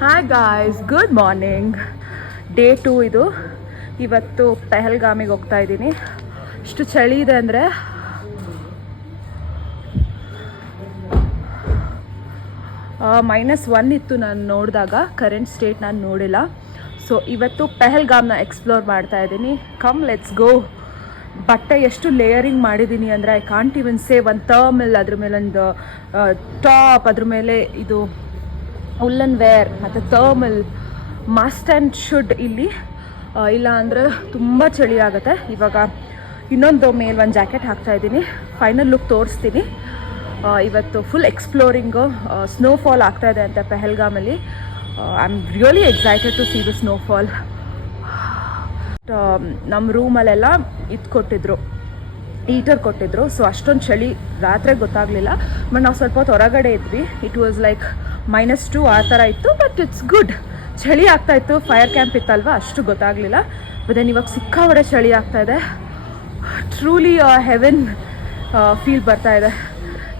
Hi guys, good morning. Day 2 ಇದು. ಇವತ್ತು ಪೆಹಲ್ಗಾಮಿಗೆ ಹೋಗ್ತಾ ಇದ್ದೀನಿ. ಇಷ್ಟು ಚಳಿ ಇದೆ ಅಂದರೆ -1 ಇತ್ತು ನಾನು ನೋಡಿದಾಗ. ಕರೆಂಟ್ ಸ್ಟೇಟ್ ನಾನು ನೋಡಿಲ್ಲ. ಸೊ ಇವತ್ತು ಪೆಹಲ್ಗಾಮ್ನ ಎಕ್ಸ್ಪ್ಲೋರ್ ಮಾಡ್ತಾ ಇದ್ದೀನಿ. ಕಮ್ ಲೆಟ್ಸ್ ಗೋ. ಬಟ್ಟೆ ಎಷ್ಟು ಲೇಯರಿಂಗ್ ಮಾಡಿದ್ದೀನಿ ಅಂದರೆ ಐ ಕಾಂಟ್ ಇವನ್ ಸೇ. ಒಂದು ಥರ್ಮಲ್, ಅದ್ರ ಮೇಲೆ ಒಂದು ಟಾಪ್, ಅದ್ರ ಮೇಲೆ ಇದು ಉಲ್ಲನ್ ವೇರ್ ಮತ್ತು ಥರ್ಮಲ್, ಮಸ್ಟ್ ಆ್ಯಂಡ್ ಶುಡ್ ಇಲ್ಲಿ. ಇಲ್ಲ ಅಂದರೆ ತುಂಬ ಚಳಿ ಆಗುತ್ತೆ. ಇವಾಗ ಇನ್ನೊಂದು ಮೇಲೆ ಒಂದು ಜಾಕೆಟ್ ಹಾಕ್ತಾಯಿದ್ದೀನಿ. ಫೈನಲ್ ಲುಕ್ ತೋರಿಸ್ತೀನಿ. ಇವತ್ತು ಫುಲ್ ಎಕ್ಸ್ಪ್ಲೋರಿಂಗು. ಸ್ನೋಫಾಲ್ ಆಗ್ತಾಯಿದೆ ಅಂತ ಪೆಹಲ್ಗಾಮಲ್ಲಿ. I am really excited to see the snowfall. ನಮ್ಮ ರೂಮಲ್ಲೆಲ್ಲ ಇದು ಕೊಟ್ಟಿದ್ರು, ಹೀಟರ್ ಕೊಟ್ಟಿದ್ರು. ಸೊ ಅಷ್ಟೊಂದು ಚಳಿ ರಾತ್ರಿ ಗೊತ್ತಾಗಲಿಲ್ಲ. ಬಟ್ ನಾವು ಸ್ವಲ್ಪ ಹೊತ್ತು ಹೊರಗಡೆ ಇದ್ವಿ. ಇಟ್ ವಾಸ್ ಲೈಕ್ -2 ಆ ಥರ ಇತ್ತು. But it's good. ಚಳಿ ಆಗ್ತಾಯಿತ್ತು. ಫೈರ್ ಕ್ಯಾಂಪ್ ಇತ್ತಲ್ವ, ಅಷ್ಟು ಗೊತ್ತಾಗಲಿಲ್ಲ. ಬಟ್ ದೆನ್ ಇವಾಗ ಸಿಕ್ಕಾಪಟ್ಟೆ ಚಳಿ ಆಗ್ತಾಯಿದೆ. ಟ್ರೂಲಿ ಹೆವೆನ್ ಫೀಲ್ ಬರ್ತಾಯಿದೆ.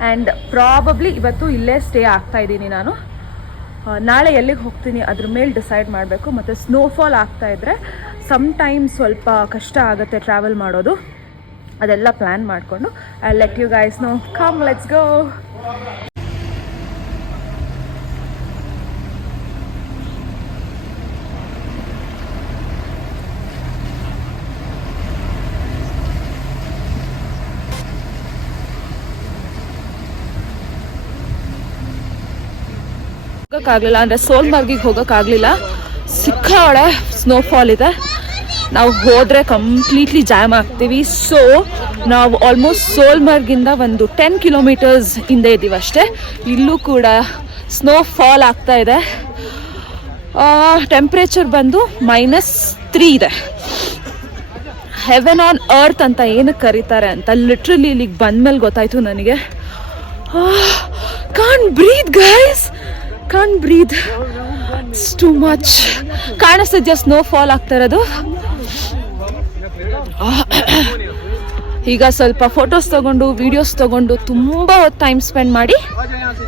ಆ್ಯಂಡ್ ಪ್ರಾಬಬ್ಲಿ ಇವತ್ತು ಇಲ್ಲೇ ಸ್ಟೇ ಆಗ್ತಾಯಿದ್ದೀನಿ ನಾನು. ನಾಳೆ ಎಲ್ಲಿಗೆ ಹೋಗ್ತೀನಿ ಅದ್ರ ಮೇಲೆ ಡಿಸೈಡ್ ಮಾಡಬೇಕು. ಮತ್ತು ಸ್ನೋಫಾಲ್ ಆಗ್ತಾಯಿದ್ರೆ ಸಮ್ಟೈಮ್ಸ್ ಸ್ವಲ್ಪ ಕಷ್ಟ ಆಗುತ್ತೆ ಟ್ರಾವೆಲ್ ಮಾಡೋದು. ಅದೆಲ್ಲ ಪ್ಲ್ಯಾನ್ ಮಾಡಿಕೊಂಡು I let you guys know. Come let's go. ಹೋಗೋಕ್ಕಾಗಲಿಲ್ಲ ಅಂದರೆ ಸೋಲ್ಮಾರ್ಗಿಗೆ ಹೋಗೋಕ್ಕಾಗಲಿಲ್ಲ. ಸಿಕ್ಕಾಪಟ್ಟೆ ಸ್ನೋಫಾಲ್ ಇದೆ. ನಾವು ಹೋದರೆ ಕಂಪ್ಲೀಟ್ಲಿ ಜಾಮ್ ಆಗ್ತೀವಿ. ಸೊ ನಾವು ಆಲ್ಮೋಸ್ಟ್ ಸೋಲ್ಮಾರ್ಗಿಂದ ಒಂದು 10 ಕಿಲೋಮೀಟರ್ಸ್ ಹಿಂದೆ ಇದ್ದೀವಿ ಅಷ್ಟೇ. ಇಲ್ಲೂ ಕೂಡ ಸ್ನೋಫಾಲ್ ಆಗ್ತಾ ಇದೆ. ಟೆಂಪ್ರೇಚರ್ ಬಂದು -3 ಇದೆ. ಹೆವೆನ್ ಆನ್ ಅರ್ತ್ ಅಂತ ಏನಕ್ಕೆ ಕರೀತಾರೆ ಅಂತ ಲಿಟ್ರಲಿ ಇಲ್ಲಿಗೆ ಬಂದಮೇಲೆ ಗೊತ್ತಾಯಿತು ನನಗೆ. Can't breathe guys, can't breathe. It's too much. ಕಾಣಿಸ್ತಿದ್ಯಾ ಸ್ನೋಫಾಲ್ ಆಗ್ತಾ ಇರೋದು? ಈಗ ಸ್ವಲ್ಪ ಫೋಟೋಸ್ ತಗೊಂಡು ವಿಡಿಯೋಸ್ ತಗೊಂಡು ತುಂಬ ಟೈಮ್ ಸ್ಪೆಂಡ್ ಮಾಡಿ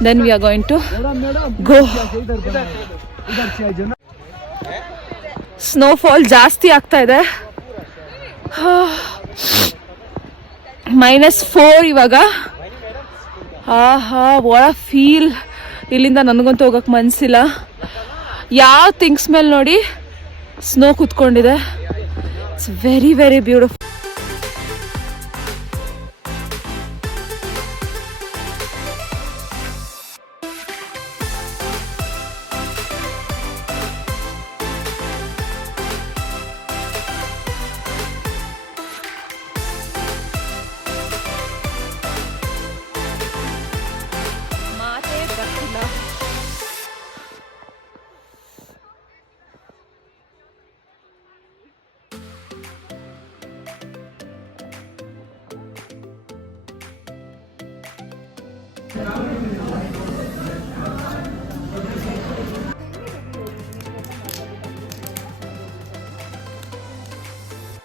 then we are going to go. Snowfall ಜಾಸ್ತಿ ಆಗ್ತಾ ಇದೆ. -4 ಇವಾಗ. What a feel. ಇಲ್ಲಿಂದ ನನಗಂತೂ ಹೋಗಕ್ಕೆ ಮನಸ್ಸಿಲ್ಲ. ಯಾವ ಥಿಂಗ್ಸ್ ಮೇಲೆ ನೋಡಿ ಸ್ನೋ ಕೂತ್ಕೊಂಡಿದೆ. It's very very beautiful.